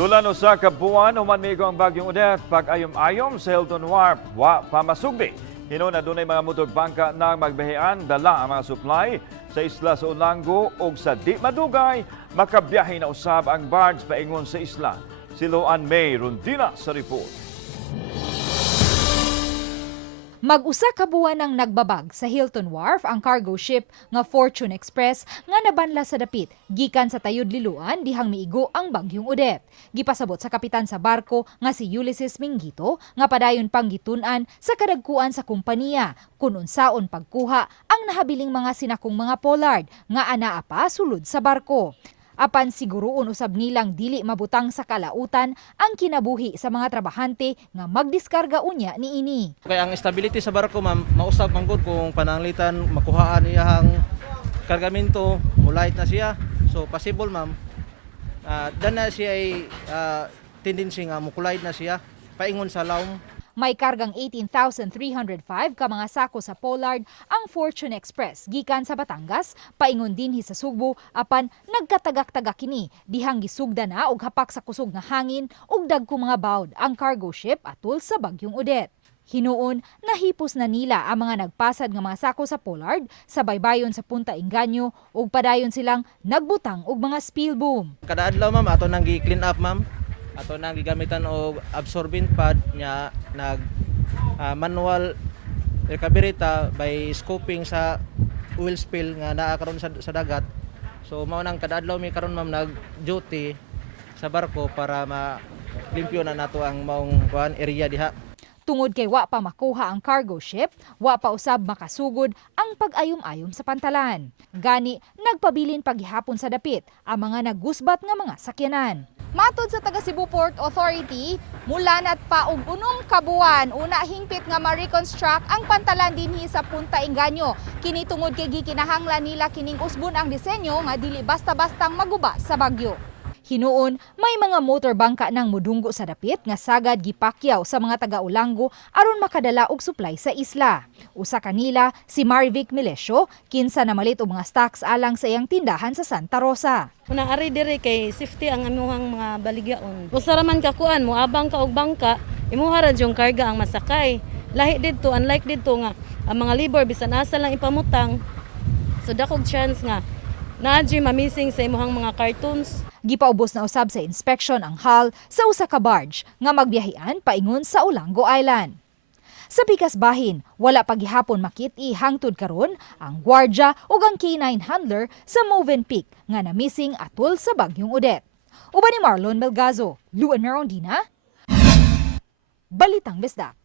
Dulan usa ka buwan human migo ang Bagyong Odette pag-ayom-ayom sa Hilton Wharf wa pamasugdi. Hino na dunay mga motor bangka na magbihian dala ang mga supply sa isla sa Ulango ug sa di madugay makabiyahe na usab ang barge paingon sa isla. Siloan May Rondina sa report. Mag-usa ka buwan ang nagbabag sa Hilton Wharf ang cargo ship nga Fortune Express nga nabanla sa dapit gikan sa Tayud Liloan dihang miigo ang Bagyong Odette. Gipasabot sa kapitan sa barko nga si Ulysses Minggito nga padayon panggitun-an sa kadagkuan sa kompanya kun unsaon pagkuha ang nahabiling mga sinakong mga pollard nga anaa pa sulod sa barko. Apan siguroon usab nilang dili mabutang sa kalautan ang kinabuhi sa mga trabahante nga magdiskarga unya niini. Kaya ang stability sa barko ma'am, mausab man gud kung pananglitan makuhaan iyang kargamento, mulait na siya. So possible ma'am, dan na siya ay tendency nga mukulait na siya paingon sa lawom. May kargang 18,305 ka mga sako sa pollard ang Fortune Express gikan sa Batangas paingon dinhi sa Subo apan nagkatagak-tagak kini dihang gisugda na og hapak sa kusog nga hangin ug dagko mga bawd ang cargo ship atol sa Bagyong Odette. Hinuon nahipos na nila ang mga nagpasad nga mga sako sa pollard sa baybayon sa Punta Engaño ug padayon silang nagbutang og mga spill boom. Kada adlaw ma'am ato nang gi-clean up ma'am. Ato nang gigamitan og absorbent pad nya nag manual recovery ta by scoping sa oil spill nga naa karon sa dagat. So mao nang kada adlaw mi karon ma'am nag duty sa barko para ma-limpyo na nato ang maong area diha. Tungod kay wa pa makuha ang cargo ship, wa pa usab makasugod ang pag-ayom-ayom sa pantalan. Gani nagpabilin paghihapon sa dapit ang mga nagusbat nga mga sakyanan. Matod sa taga Cebu Port Authority, mula nat pa og 6 ka buwan una hingpit nga ma-reconstruct ang pantalan dinhi sa Punta Engaño. Kini tungod kay gikinahanglan nila kining usbon ang disenyo nga dili basta-bastang maguba sa bagyo. Hinuon, may mga motor bangka nang mudunggo sa dapit nga sagad gipakyaw sa mga taga-Ulango aron makadala og supply sa isla. Usa kanila si Marvic Milesio, kinsa na malit og mga stocks alang sa iyang tindahan sa Santa Rosa. Unang ari diri kay safety ang amuhang mga baligyaon. Usa ra man ka kuan mo abang ka og bangka, imuha ra yung karga ang masakay. Lahi didto unlike didto nga ang mga labor bisan asa lang ipamutang. So dakog chance nga naadji mamising sa imuhang mga cartoons. Gipaubos na usab sa inspection ang hull sa usa ka barge nga magbiyahean paingon sa Ulango Island. Sa pikas bahin, wala pa gihapon makit-i hangtod karon ang gwardya ug ang K9 handler sa Movenpick nga na-missing atol sa Bagyong Odette. Uban ni Marlon Melgazo, Luan Merondina, Balitang Bisdak.